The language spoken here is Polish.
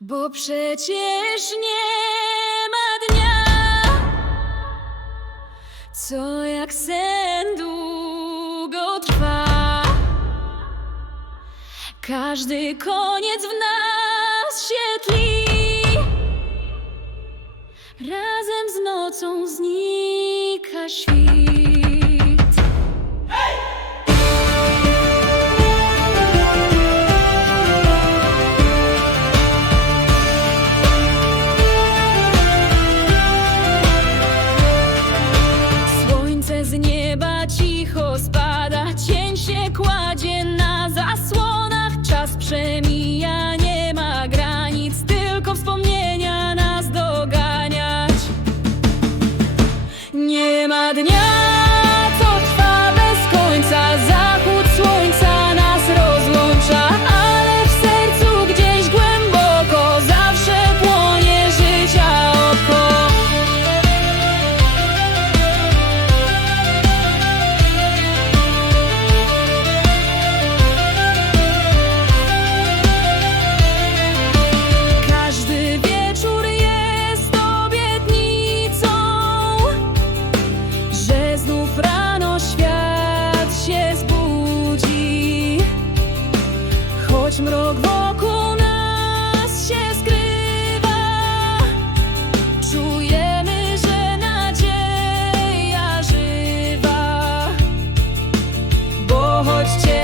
Bo przecież nie ma dnia, co jak sen długo trwa. Każdy koniec w nas się tli. Razem z nocą znika świt. kładzie na zasłonach, czas przemija. chodźcie